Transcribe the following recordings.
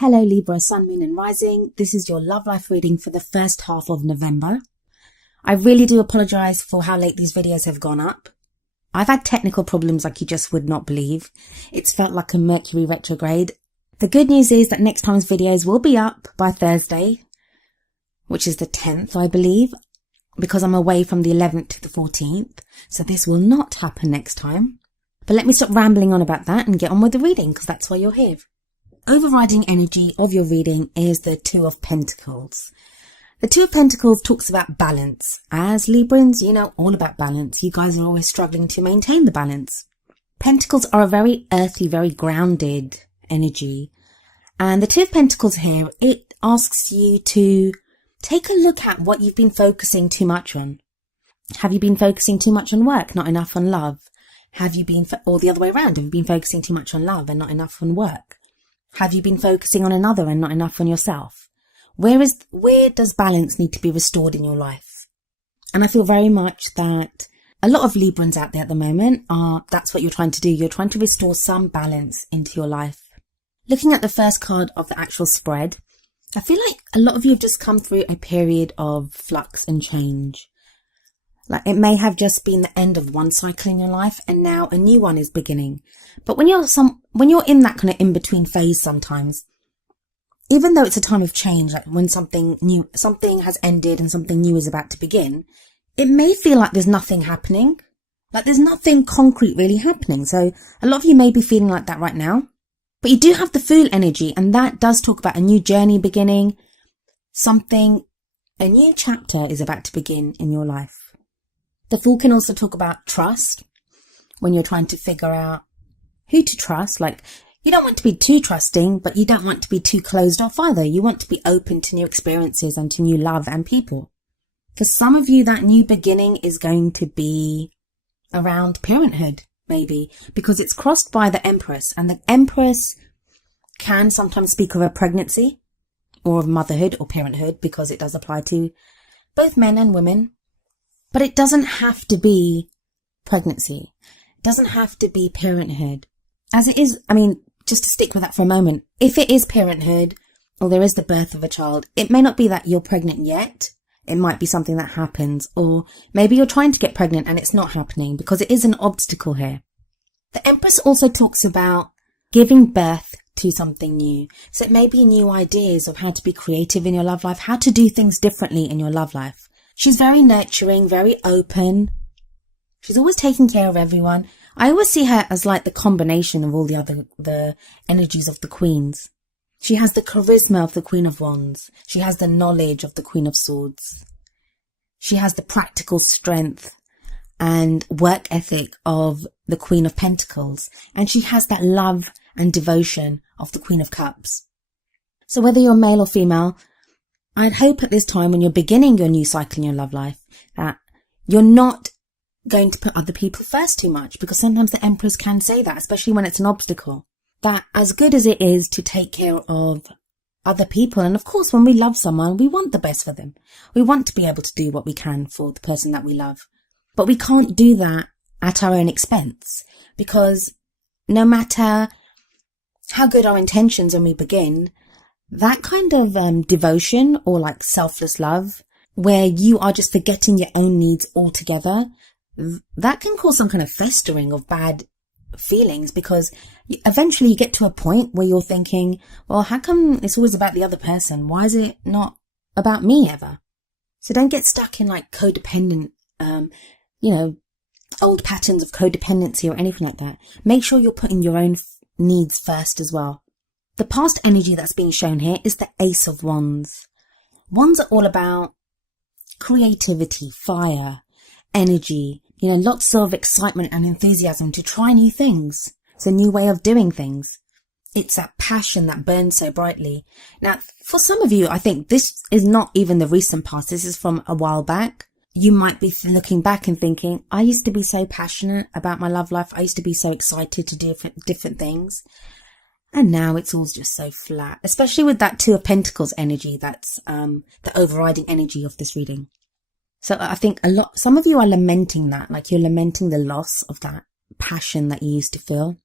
Hello Libra, Sun, Moon and Rising. This is your love life reading for the first half of November. I really do apologise for how late these videos have gone up. I've had technical problems like you just would not believe. It's felt like a Mercury retrograde. The good news is that next time's videos will be up by Thursday, which is the 10th, I believe, because I'm away from the 11th to the 14th. So this will not happen next time. But let me stop rambling on about that and get on with the reading, because that's why you're here. Overriding energy of your reading is the Two of Pentacles. The Two of Pentacles talks about balance. As Librans, you know all about balance. You guys are always struggling to maintain the balance. Pentacles are a very earthy, very grounded energy. And the Two of Pentacles here, it asks you to take a look at what you've been focusing too much on. Have you been focusing too much on work, not enough on love? Have you been, or the other way around, have you been focusing too much on love and not enough on work? Have you been focusing on another and not enough on yourself? Where does balance need to be restored in your life? And I feel very much that a lot of Librans out there at the moment that's what you're trying to do. You're trying to restore some balance into your life. Looking at the first card of the actual spread, I feel like a lot of you have just come through a period of flux and change. Like it may have just been the end of one cycle in your life and now a new one is beginning. But when you're in that kind of in-between phase sometimes, even though it's a time of change, like when something has ended and something new is about to begin, it may feel like there's nothing happening. Like there's nothing concrete really happening. So a lot of you may be feeling like that right now. But you do have the Fool energy, and that does talk about a new journey beginning. A new chapter is about to begin in your life. The Fool can also talk about trust, when you're trying to figure out who to trust. Like, you don't want to be too trusting, but you don't want to be too closed off either. You want to be open to new experiences and to new love and people. For some of you, that new beginning is going to be around parenthood, maybe, because it's crossed by the Empress, and the Empress can sometimes speak of a pregnancy or of motherhood or parenthood, because it does apply to both men and women. But it doesn't have to be pregnancy. It doesn't have to be parenthood. As it is, I mean, just to stick with that for a moment, if it is parenthood or there is the birth of a child, it may not be that you're pregnant yet. It might be something that happens, or maybe you're trying to get pregnant and it's not happening because it is an obstacle here. The Empress also talks about giving birth to something new. So it may be new ideas of how to be creative in your love life, how to do things differently in your love life. She's very nurturing, very open. She's always taking care of everyone. I always see her as like the combination of all the energies of the queens. She has the charisma of the Queen of Wands. She has the knowledge of the Queen of Swords. She has the practical strength and work ethic of the Queen of Pentacles. And she has that love and devotion of the Queen of Cups. So whether you're male or female, I'd hope at this time when you're beginning your new cycle in your love life that you're not going to put other people first too much, because sometimes the Empress can say that, especially when it's an obstacle. That as good as it is to take care of other people, and of course when we love someone, we want the best for them. We want to be able to do what we can for the person that we love. But we can't do that at our own expense, because no matter how good our intentions when we begin, that kind of devotion or like selfless love, where you are just forgetting your own needs altogether, that can cause some kind of festering of bad feelings, because eventually you get to a point where you're thinking, well, how come it's always about the other person? Why is it not about me ever? So don't get stuck in like codependent, old patterns of codependency or anything like that. Make sure you're putting your own needs first as well. The past energy that's being shown here is the Ace of Wands. Wands are all about creativity, fire, energy, lots of excitement and enthusiasm to try new things. It's a new way of doing things. It's that passion that burns so brightly. Now, for some of you, I think this is not even the recent past. This is from a while back. You might be looking back and thinking, I used to be so passionate about my love life. I used to be so excited to do different things. And now it's all just so flat, especially with that Two of Pentacles energy. That's the overriding energy of this reading. So I think some of you are lamenting that, like you're lamenting the loss of that passion that you used to feel.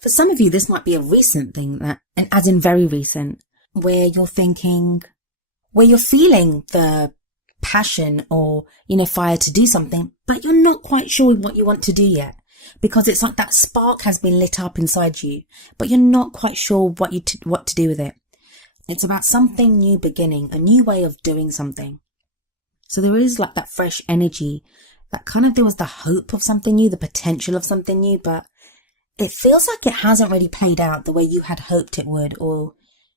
For some of you, this might be a recent thing, and as in very recent. where you're thinking, where you're feeling the passion or, fire to do something, but you're not quite sure what you want to do yet. Because it's like that spark has been lit up inside you, but you're not quite sure what to do with it. It's about something new beginning, a new way of doing something. So there is like that fresh energy, that kind of, there was the hope of something new, the potential of something new, but it feels like it hasn't really played out the way you had hoped it would, or,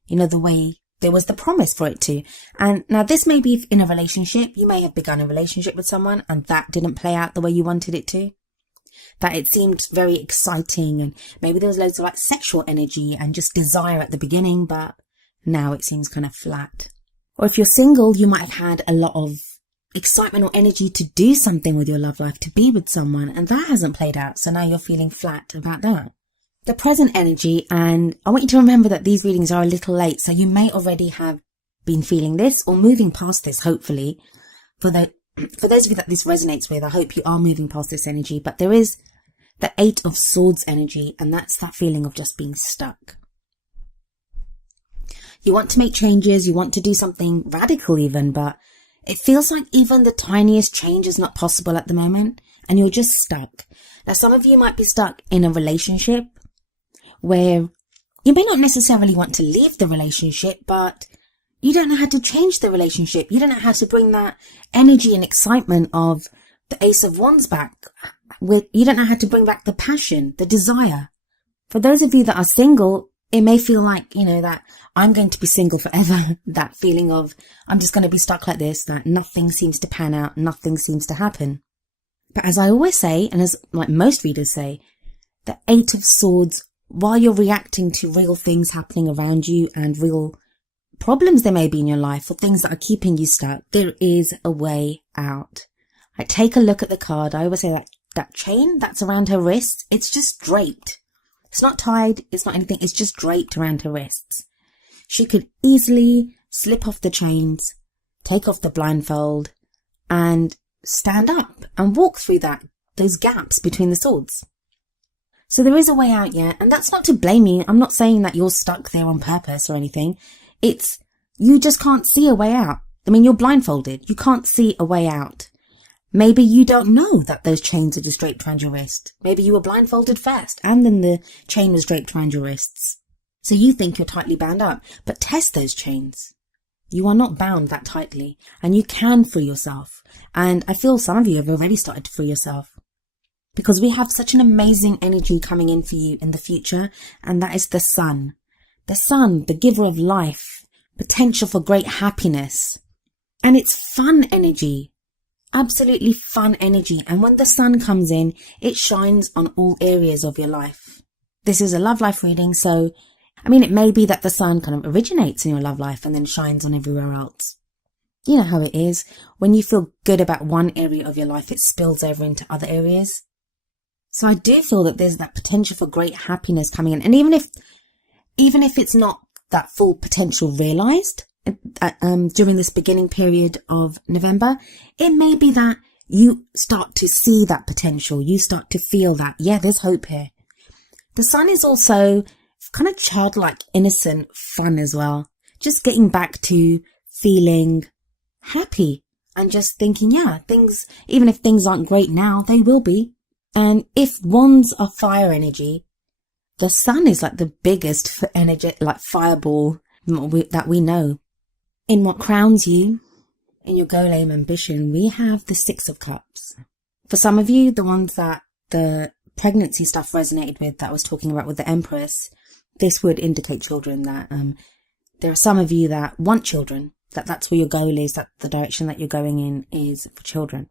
the way there was the promise for it to. And now this may be in a relationship. You may have begun a relationship with someone and that didn't play out the way you wanted it to. That it seemed very exciting and maybe there was loads of like sexual energy and just desire at the beginning, but now it seems kind of flat. Or if you're single, you might have had a lot of excitement or energy to do something with your love life, to be with someone, and that hasn't played out. So now you're feeling flat about that. The present energy, and I want you to remember that these readings are a little late, so you may already have been feeling this or moving past this, hopefully. For those of you that this resonates with, I hope you are moving past this energy, but there is the 8 of Swords energy, and that's that feeling of just being stuck. You want to make changes, you want to do something radical even, but it feels like even the tiniest change is not possible at the moment, and you're just stuck. Now, some of you might be stuck in a relationship where you may not necessarily want to leave the relationship, but you don't know how to change the relationship. You don't know how to bring that energy and excitement of the Ace of Wands back. You don't know how to bring back the passion, the desire. For those of you that are single, it may feel like, that I'm going to be single forever. That feeling of I'm just going to be stuck like this, that nothing seems to pan out, nothing seems to happen. But as I always say, and as like most readers say, the 8 of Swords, while you're reacting to real things happening around you and real problems there may be in your life or things that are keeping you stuck, there is a way out. Like, take a look at the card. I always say that chain that's around her wrists, it's just draped. It's not tied, it's not anything, it's just draped around her wrists. She could easily slip off the chains, take off the blindfold, and stand up and walk through those gaps between the swords. So there is a way out, yeah, and that's not to blame you. I'm not saying that you're stuck there on purpose or anything. It's, you just can't see a way out. I mean, you're blindfolded. You can't see a way out. Maybe you don't know that those chains are just draped around your wrist. Maybe you were blindfolded first and then the chain was draped around your wrists. So you think you're tightly bound up, but test those chains. You are not bound that tightly and you can free yourself. And I feel some of you have already started to free yourself because we have such an amazing energy coming in for you in the future. And that is the sun. The sun, the giver of life, potential for great happiness. And it's fun energy. Absolutely fun energy. And when the sun comes in, it shines on all areas of your life. This is a love life reading. So, I mean, it may be that the sun kind of originates in your love life and then shines on everywhere else. You know how it is. When you feel good about one area of your life, it spills over into other areas. So I do feel that there's that potential for great happiness coming in. And even if it's not that full potential realized, during this beginning period of November, it may be that you start to see that potential. You start to feel that, yeah, there's hope here. The sun is also kind of childlike, innocent fun as well. Just getting back to feeling happy and just thinking, yeah, things, even if things aren't great now, they will be. And if wands are fire energy, the sun is like the biggest energy, like fireball that we know. In what crowns you, in your goal, aim, ambition, we have the 6 of Cups. For some of you, the ones that the pregnancy stuff resonated with, that I was talking about with the Empress, this would indicate children. That there are some of you that want children, that's where your goal is, that the direction that you're going in is for children.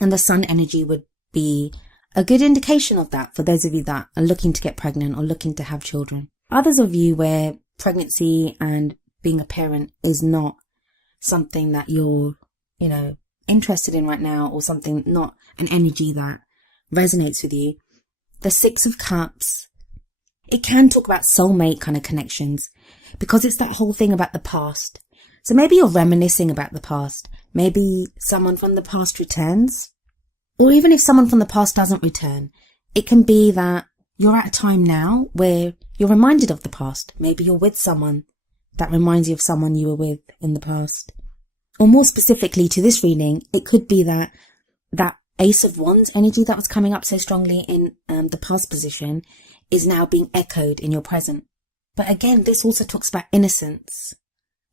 And the sun energy would be a good indication of that for those of you that are looking to get pregnant or looking to have children. Others of you where pregnancy and being a parent is not something that you're, interested in right now, or something, not an energy that resonates with you. The 6 of Cups, it can talk about soulmate kind of connections because it's that whole thing about the past. So maybe you're reminiscing about the past. Maybe someone from the past returns. Or even if someone from the past doesn't return, it can be that you're at a time now where you're reminded of the past. Maybe you're with someone that reminds you of someone you were with in the past. Or more specifically to this reading, it could be that Ace of Wands energy that was coming up so strongly in the past position is now being echoed in your present. But again, this also talks about innocence.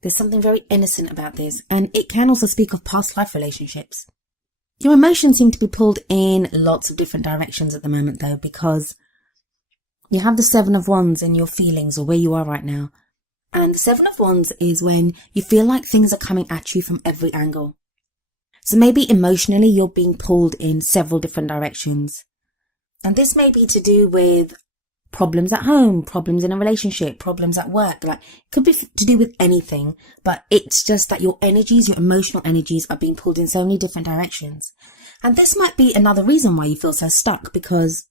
There's something very innocent about this, and it can also speak of past life relationships. Your emotions seem to be pulled in lots of different directions at the moment though, because you have the Seven of Wands in your feelings or where you are right now. And the Seven of Wands is when you feel like things are coming at you from every angle. So maybe emotionally you're being pulled in several different directions. And this may be to do with problems at home, problems in a relationship, problems at work. Like, it could be to do with anything, but it's just that your energies, your emotional energies are being pulled in so many different directions. And this might be another reason why you feel so stuck, because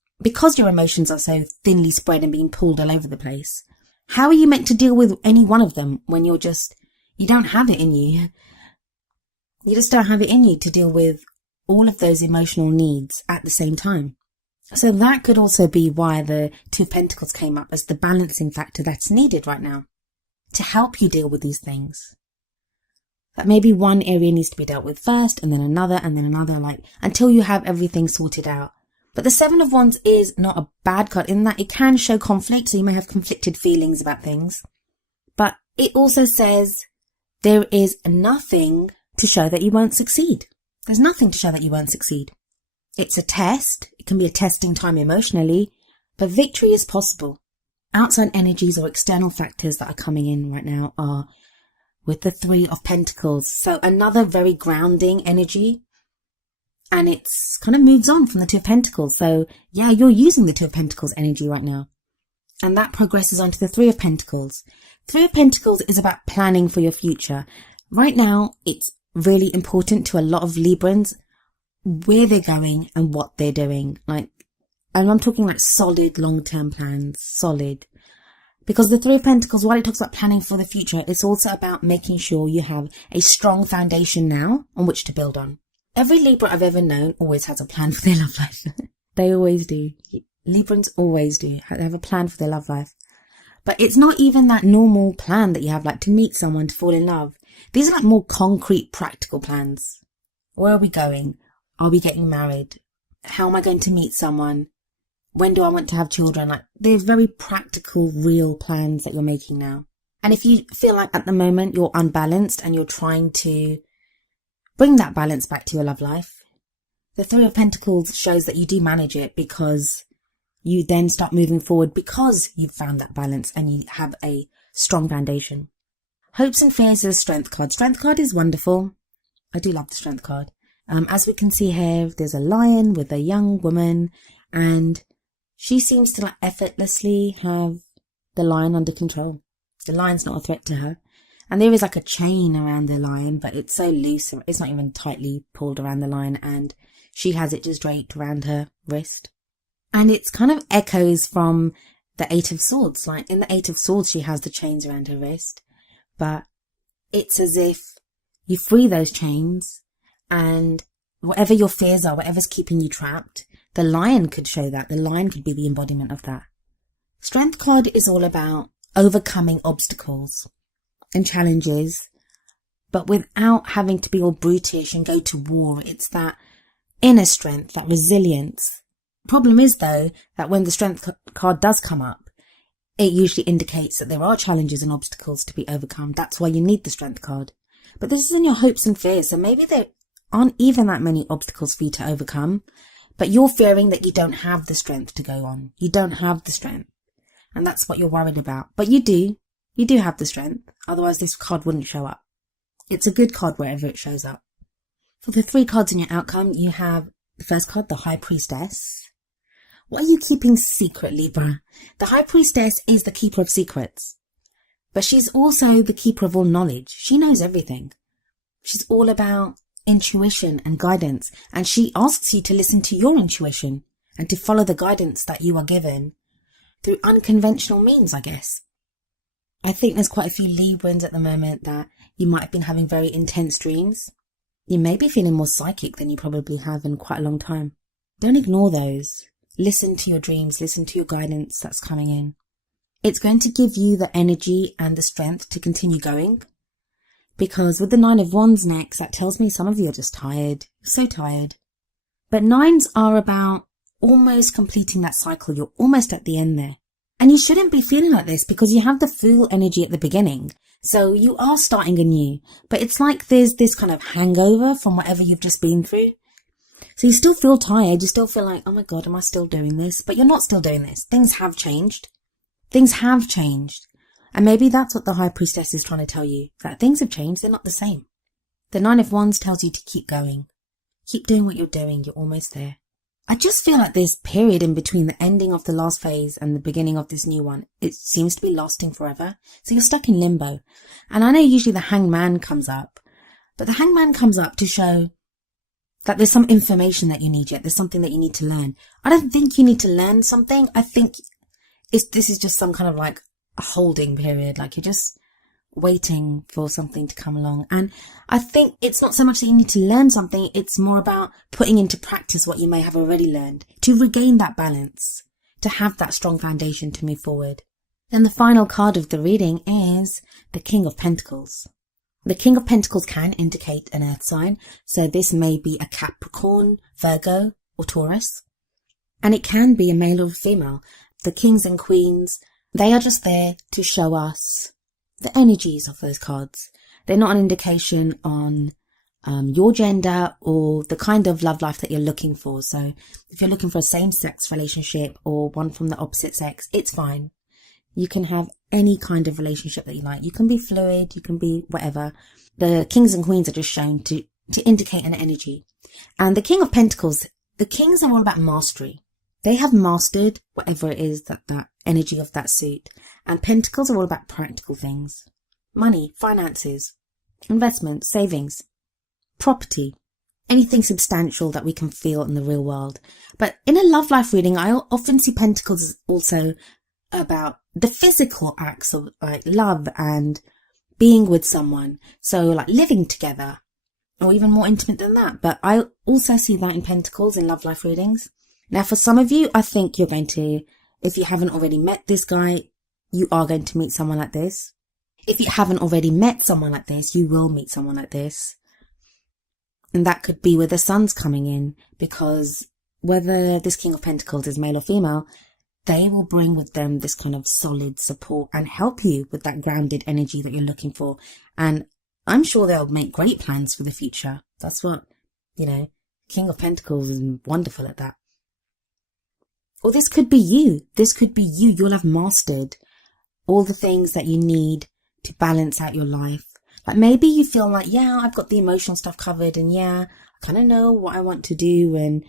your emotions are so thinly spread and being pulled all over the place. How are you meant to deal with any one of them when you don't have it in you? You just don't have it in you to deal with all of those emotional needs at the same time. So that could also be why the Two of Pentacles came up as the balancing factor that's needed right now to help you deal with these things. That maybe one area needs to be dealt with first, and then another, like until you have everything sorted out. But the Seven of Wands is not a bad card in that it can show conflict, so you may have conflicted feelings about things. But it also says there is nothing to show that you won't succeed. There's nothing to show that you won't succeed. It's a test. It can be a testing time emotionally, but victory is possible. Outside energies or external factors that are coming in right now are with the Three of Pentacles. So another very grounding energy. And it's kind of moves on from the Two of Pentacles. So yeah, you're using the Two of Pentacles energy right now. And that progresses onto the Three of Pentacles. Three of Pentacles is about planning for your future. Right now, it's really important to a lot of Librans where they're going and what they're doing. And I'm talking like solid long-term plans, solid. Because the Three of Pentacles, while it talks about planning for the future, it's also about making sure you have a strong foundation now on which to build on. Every Libra I've ever known always has a plan for their love life. They always do. Librans always do. They have a plan for their love life. But it's not even that normal plan that you have, like to meet someone, to fall in love. These are like more concrete, practical plans. Where are we going? Are we getting married? How am I going to meet someone? When do I want to have children? Like, they're very practical, real plans that you're making now. And if you feel like at the moment you're unbalanced and you're trying to bring that balance back to your love life, the Three of Pentacles shows that you do manage it, because you then start moving forward because you've found that balance and you have a strong foundation. Hopes and fears is a Strength card. Strength card is wonderful. I do love the Strength card. As we can see here, there's a lion with a young woman, and she seems to like effortlessly have the lion under control. The lion's not a threat to her. And there is like a chain around the lion, but it's so loose, it's not even tightly pulled around the lion, and she has it just draped around her wrist. And it's kind of echoes from the Eight of Swords. Like in the Eight of Swords, she has the chains around her wrist, but it's as if you free those chains, and whatever your fears are, whatever's keeping you trapped, the lion could show that. The lion could be the embodiment of that. Strength card is all about overcoming obstacles and challenges, but without having to be all brutish and go to war. It's that inner strength, that resilience. Problem is though, that when the Strength card does come up, it usually indicates that there are challenges and obstacles to be overcome. That's why you need the Strength card. But this is in your hopes and fears, so maybe there aren't even that many obstacles for you to overcome, but you're fearing that you don't have the strength to go on. You don't have the strength. And that's what you're worried about. But you do. You do have the strength. Otherwise this card wouldn't show up. It's a good card wherever it shows up. For the 3 cards in your outcome, you have the first card, the High Priestess. What are you keeping secret, Libra? The High Priestess is the keeper of secrets. But she's also the keeper of all knowledge. She knows everything. She's all about intuition and guidance. And she asks you to listen to your intuition and to follow the guidance that you are given through unconventional means, I guess. I think there's quite a few Librans at the moment that you might have been having very intense dreams. You may be feeling more psychic than you probably have in quite a long time. Don't ignore those. Listen to your dreams. Listen to your guidance that's coming in. It's going to give you the energy and the strength to continue going. Because with the 9 of Wands next, that tells me some of you are just tired. So tired. But 9s are about almost completing that cycle. You're almost at the end there. And you shouldn't be feeling like this because you have the Fool energy at the beginning. So you are starting anew. But it's like there's this kind of hangover from whatever you've just been through. So you still feel tired. You still feel like, oh my God, am I still doing this? But you're not still doing this. Things have changed. Things have changed. And maybe that's what the High Priestess is trying to tell you, that things have changed, they're not the same. The 9 of Wands tells you to keep going. Keep doing what you're doing, you're almost there. I just feel like this period in between the ending of the last phase and the beginning of this new one, it seems to be lasting forever. So you're stuck in limbo. And I know usually the Hangman comes up, but the Hangman comes up to show that there's some information that you need yet. There's something that you need to learn. I don't think you need to learn something. I think this is just some kind of like a holding period, like you're just waiting for something to come along. And I think it's not so much that you need to learn something, it's more about putting into practice what you may have already learned to regain that balance, to have that strong foundation to move forward. Then the final card of the reading is the King of Pentacles. The King of Pentacles can indicate an earth sign, so this may be a Capricorn, Virgo or Taurus, and it can be a male or a female. The kings and queens, they are just there to show us the energies of those cards. They're not an indication on your gender or the kind of love life that you're looking for. So if you're looking for a same-sex relationship or one from the opposite sex, it's fine. You can have any kind of relationship that you like. You can be fluid, you can be whatever. The kings and queens are just shown to indicate an energy. And the King of Pentacles, the kings are all about mastery. They have mastered whatever it is that energy of that suit. And Pentacles are all about practical things. Money, finances, investments, savings, property, anything substantial that we can feel in the real world. But in a love life reading, I often see Pentacles as also about the physical acts of like love and being with someone. So like living together or even more intimate than that. But I also see that in Pentacles in love life readings. Now, for some of you, I think you're going to, if you haven't already met this guy, you are going to meet someone like this. If you haven't already met someone like this, you will meet someone like this. And that could be where the sun's coming in, because whether this King of Pentacles is male or female, they will bring with them this kind of solid support and help you with that grounded energy that you're looking for. And I'm sure they'll make great plans for the future. That's what, King of Pentacles is wonderful at that. Or this could be you. This could be you. You'll have mastered all the things that you need to balance out your life. Like maybe you feel like, yeah, I've got the emotional stuff covered and yeah, I kind of know what I want to do,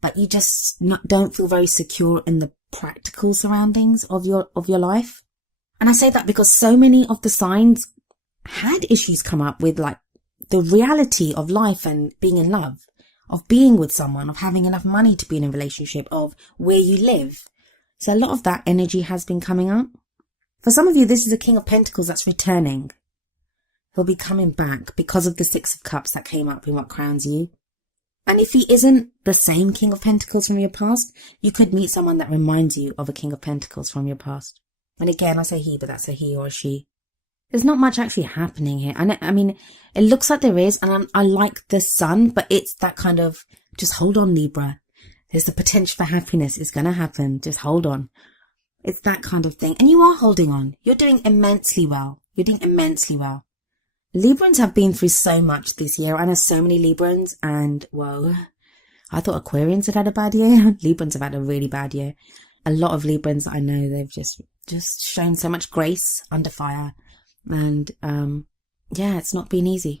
but you just don't feel very secure in the practical surroundings of your life. And I say that because so many of the signs had issues come up with like the reality of life and being in love, of being with someone, of having enough money to be in a relationship, of where you live. So a lot of that energy has been coming up. For some of you, this is a King of Pentacles that's returning. He'll be coming back because of the Six of Cups that came up in what crowns you. And if he isn't the same King of Pentacles from your past, you could meet someone that reminds you of a King of Pentacles from your past. And again, I say he, but that's a he or a she. There's not much actually happening here. I mean, it looks like there is, and I like the sun, but it's that kind of, just hold on, Libra. There's the potential for happiness. It's going to happen. Just hold on. It's that kind of thing. And you are holding on. You're doing immensely well. You're doing immensely well. Librans have been through so much this year. I know so many Librans, and whoa, I thought Aquarians had a bad year. Librans have had a really bad year. A lot of Librans I know, they've just shown so much grace under fire. And yeah, it's not been easy.